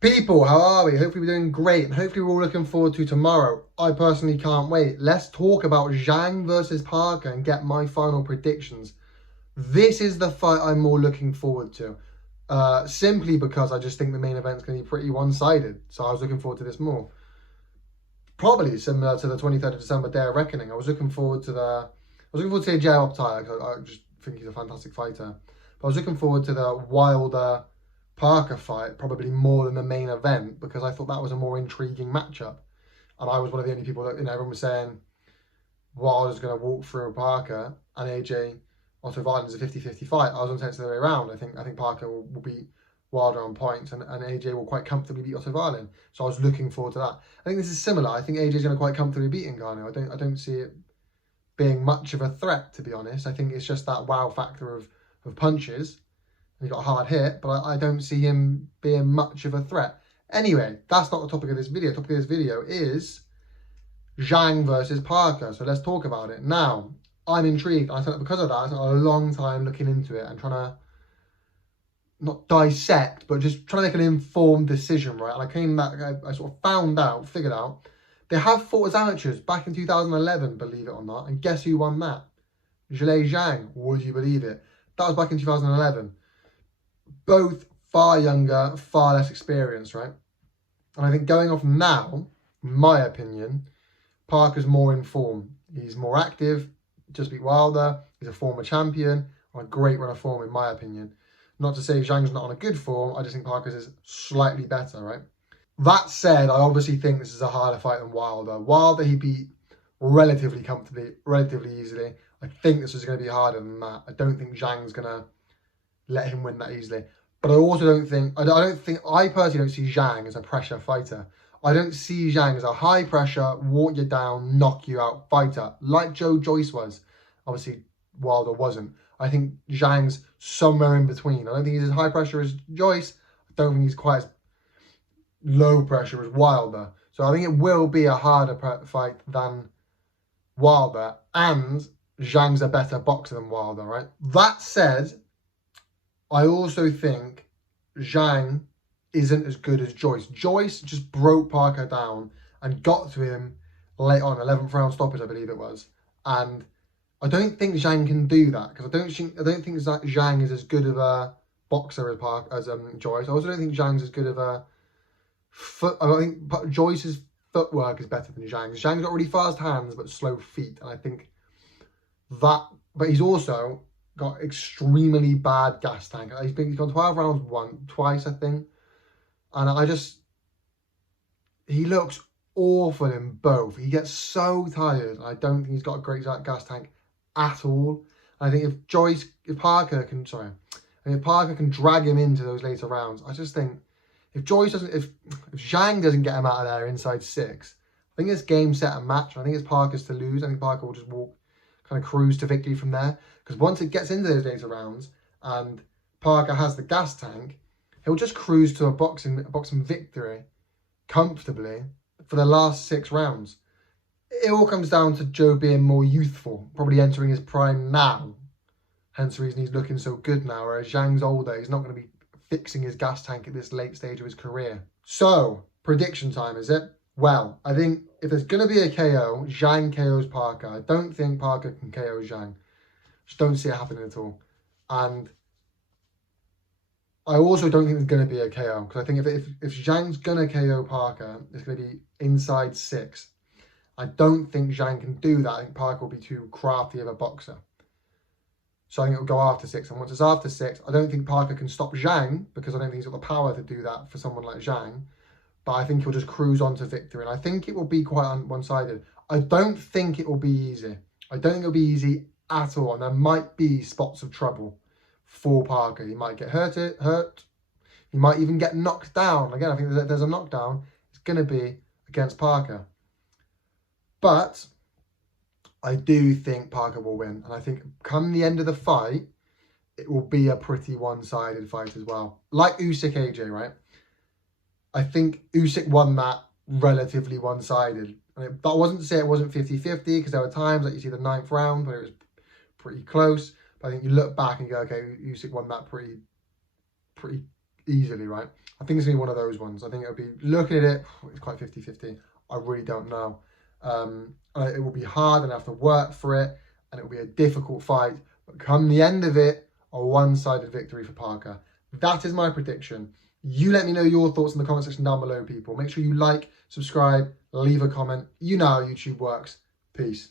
People, how are we? Hopefully we're doing great, and hopefully we're all looking forward to tomorrow. I personally can't wait. Let's talk about Zhang versus Parker and get my final predictions. This is the fight I'm more looking forward to, simply because I just think the main event's going to be pretty one-sided. So I was looking forward to this more. Probably similar to the 23rd of December Day of Reckoning. I was looking forward to AJ Optai. I just think he's a fantastic fighter. But I was looking forward to the Wilder Parker fight probably more than the main event because I thought that was a more intriguing matchup. And I was one of the only people that, everyone was saying Wilder's going to walk through Parker and AJ Otto Wallin is a 50-50 fight. I was on the other way around. I think Parker will beat Wilder on points and AJ will quite comfortably beat Otto Wallin. So I was looking forward to that. I think this is similar. I think AJ's going to quite comfortably beat Ngannou. I don't see it being much of a threat, to be honest. I think it's just that wow factor of punches. He got a hard hit, but I don't see him being much of a threat. Anyway, that's not the topic of this video. The topic of this video is Zhang versus Parker. So let's talk about it. Now, I'm intrigued. I spent, because of that, I spent a long time looking into it and trying to not dissect, but just trying to make an informed decision, right? And I came back, I sort of figured out, they have fought as amateurs back in 2011, believe it or not. And guess who won that? Zhang. Would you believe it? That was back in 2011. Both far younger, far less experienced, right? And I think going off now, in my opinion, Parker's more in form. He's more active, just beat Wilder. He's a former champion, on a great run of form, in my opinion. Not to say Zhang's not on a good form, I just think Parker's is slightly better, right? That said, I obviously think this is a harder fight than Wilder. Wilder he beat relatively comfortably, relatively easily. I think this is going to be harder than that. I don't think Zhang's going to let him win that easily. But I also don't think, I personally don't see Zhang as a pressure fighter. I don't see Zhang as a high pressure, walk you down, knock you out fighter, like Joe Joyce was. Obviously, Wilder wasn't. I think Zhang's somewhere in between. I don't think he's as high pressure as Joyce. I don't think he's quite as low pressure as Wilder. So I think it will be a harder fight than Wilder. And Zhang's a better boxer than Wilder, right? That said, I also think Zhang isn't as good as Joyce. Joyce just broke Parker down and got to him late on, 11th round stoppage, I believe it was. And I don't think Zhang can do that because I don't think Zhang is as good of a boxer as Joyce. I also don't think Zhang's as good of a I think Joyce's footwork is better than Zhang's. Zhang's got really fast hands but slow feet, and I think that. But he's also got extremely bad gas tank. He's gone 12 rounds twice, I think. And he looks awful in both. He gets so tired. I don't think he's got a great gas tank at all. And I think if Parker can drag him into those later rounds, I just think if Zhang doesn't get him out of there inside 6, I think it's game, set and match. I think it's Parker's to lose. I think Parker will just kind of cruise to victory from there. Because once it gets into those later rounds and Parker has the gas tank, he'll just cruise to a boxing victory comfortably for the last 6 rounds. It all comes down to Joe being more youthful, probably entering his prime now. Hence the reason he's looking so good now, whereas Zhang's older. He's not going to be fixing his gas tank at this late stage of his career. So, prediction time, is it? Well, I think if there's going to be a KO, Zhang KOs Parker. I don't think Parker can KO Zhang. Just don't see it happening at all. And I also don't think there's going to be a KO. Because I think if Zhang's going to KO Parker, it's going to be inside 6. I don't think Zhang can do that. I think Parker will be too crafty of a boxer. So I think it'll go after 6. And once it's after 6, I don't think Parker can stop Zhang because I don't think he's got the power to do that for someone like Zhang. But I think he'll just cruise on to victory. And I think it will be quite one-sided. I don't think it will be easy. I don't think it'll be easy at all. And there might be spots of trouble for Parker. He might get hurt. He might even get knocked down. Again, I think there's a knockdown. It's going to be against Parker. But I do think Parker will win. And I think come the end of the fight, it will be a pretty one-sided fight as well. Like Usyk AJ, right? I think Usyk won that relatively one-sided. And that wasn't to say it wasn't 50-50, because there were times like you see the 9th round where it was pretty close. But I think you look back and you go, okay, Usyk won that pretty easily, right? I think it's going to be one of those ones. I think it'll be, looking at it, it's quite 50-50. I really don't know. It will be hard and I have to work for it, and it will be a difficult fight. But come the end of it, a one-sided victory for Parker. That is my prediction. You let me know your thoughts in the comment section down below, people. Make sure you like, subscribe, leave a comment. You know how YouTube works. Peace.